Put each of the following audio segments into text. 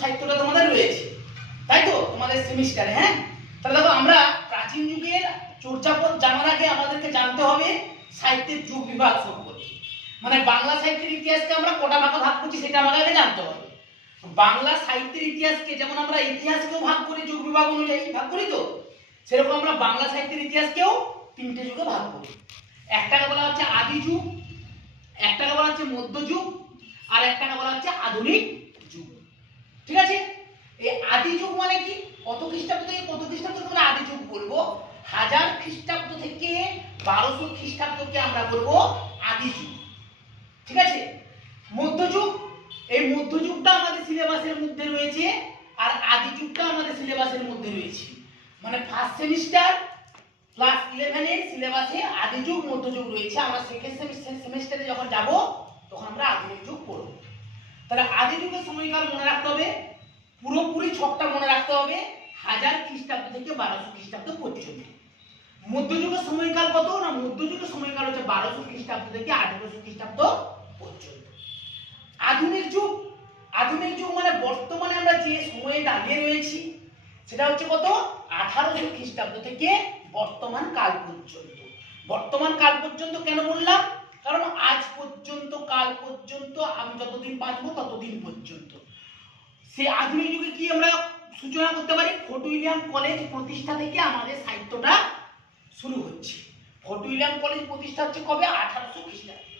সাহিত্যটা তোমাদের রয়েছে, তাই তো তোমাদের সেমিস্টারে। হ্যাঁ, তাহলে দেখো আমরা প্রাচীন যুগের চর্যাপদ জানার আগে আমাদেরকে জানতে হবে সাহিত্যের যুগ বিভাগ সম্পর্কে। মানে বাংলা সাহিত্যের ইতিহাসকে আমরা কটা ভাগে ভাগ করছি সেটা আমাদের আগে জানতে হবে। বাংলা সাহিত্যের ইতিহাসকে যেমন আমরা ইতিহাসকেও ভাগ করি যুগ বিভাগ অনুযায়ী ভাগ করি, তো সেরকম আমরা বাংলা সাহিত্যের ইতিহাসকেও তিনটে যুগে ভাগ করি। একটাকে বলা হচ্ছে আদি যুগ, একটাকে বলা হচ্ছে মধ্যযুগ, আর একটাকে বলা হচ্ছে আধুনিক যুগ। ঠিক আছে, এই আদি যুগ মানে কি? কত খ্রিস্টাব্দ থেকে কত খ্রিস্টাব্দ আমরা আদি যুগ বলবো? 1000 খ্রিস্টাব্দ থেকে 1200 খ্রিস্টাব্দকে আমরা বলবো আদি যুগ। ঠিক আছে, মধ্যযুগ, এই মধ্যযুগটা আমাদের সিলেবাসের মধ্যে রয়েছে, আর আদি যুগটা আমাদের সিলেবাসের মধ্যে রয়েছে। মানে ফার্স্ট সেমিস্টার ক্লাস 11 এর সিলেবাসে আদি যুগ মধ্যযুগ রয়েছে। আমরা সেকেন্ড সেমিস্টারে যখন যাব তখন আমরা আধুনিক যুগ পড়ব। তাহলে আদি যুগের সময়কাল মনে রাখতে হবে, পুরোপুরি ছকটা মনে রাখতে হবে, 1000 খ্রিস্টাব্দ থেকে 1200 খ্রিস্টাব্দ পর্যন্ত। মধ্যযুগের সময়কাল কত না? মধ্যযুগের সময়কাল হচ্ছে 1200 খ্রিস্টাব্দ থেকে 1800 খ্রিস্টাব্দ পর্যন্ত। আধুনিক যুগ, আধুনিক যুগ মানে বর্তমানে আমরা যে সময়ে দাঁড়িয়ে রয়েছি সেটা হচ্ছে কত? 1800 খ্রিস্টাব্দ থেকে বর্তমান কাল পর্যন্ত। বর্তমান কাল পর্যন্ত কেন বললাম? কারণ আজ পর্যন্ত, কাল পর্যন্ত, আমি যতদিন বাঁচবো ততদিন পর্যন্ত। সেই আধুনিক যুগে কি আমরা সূচনা করতে পারি? ফোর্ট উইলিয়াম কলেজ প্রতিষ্ঠা থেকে আমাদের সাহিত্যটা শুরু হচ্ছে। ফোর্ট উইলিয়াম কলেজ প্রতিষ্ঠা হচ্ছে কবে? 1800 খ্রিস্টাব্দে।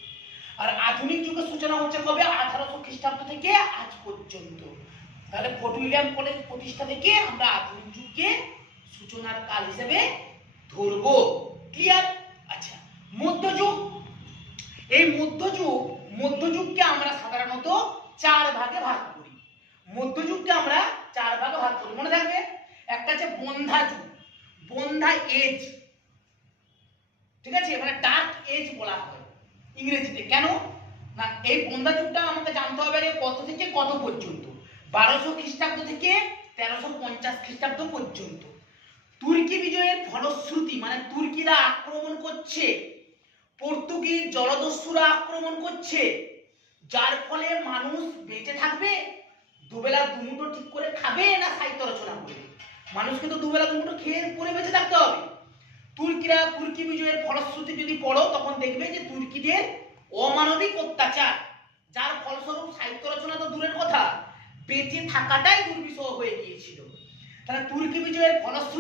আর আধুনিক যুগের সূচনা হচ্ছে কবে? 1800 খ্রিস্টাব্দ থেকে আজ পর্যন্ত। তাহলে ফোর্ট উইলিয়াম কলেজ প্রতিষ্ঠা থেকে আমরা আধুনিক যুগকে সূচনার কাল হিসেবে ধরবো। ক্লিয়ার? আচ্ছা, মধ্যযুগ, এই মধ্যযুগকে আমরা সাধারণত 4 ভাগে ভাগ করি। মধ্যযুগকে আমরা 4 ভাগে ভাগ করি, মনে থাকবে। একটা আছে বন্ধ্যা যুগ, বন্ধ্যা এজ। ঠিক আছে, মানে ডার্ক এজ বলা হয় ইংরেজিতে। কেন না? এই বন্ধ্যা যুগটা আমাকে জানতে হবে কত থেকে কত পর্যন্ত? 1200 খ্রিস্টাব্দ থেকে 1350 খ্রিস্টাব্দ পর্যন্ত। তুর্কি বিজয়ের ফলশ্রুতি, মানে তুর্কিরা আক্রমণ করছে, পর্তুগিজ জলদস্যুরা আক্রমণ করছে, যার ফলে মানুষ বেঁচে থাকবে, দুবেলা দুমুঠো ঠিক করে খাবে না সাহিত্য রচনা করবে? মানুষকে তো দুবেলা দুমুঠো খেয়ে পরে বেঁচে থাকতে হবে। তুর্কি বিজয়ের ফলশ্রুতি যদি পড়ো তখন দেখবে যে তুর্কিদের অমানবিক অত্যাচার, যার ফলস্বরূপ সাহিত্য রচনা তো দূরের কথা, বেঁচে থাকাটাই দুর্বিষহ হয়ে গিয়েছিল। তাহলে তুর্কি বিজয়ের ফলশ্রুতি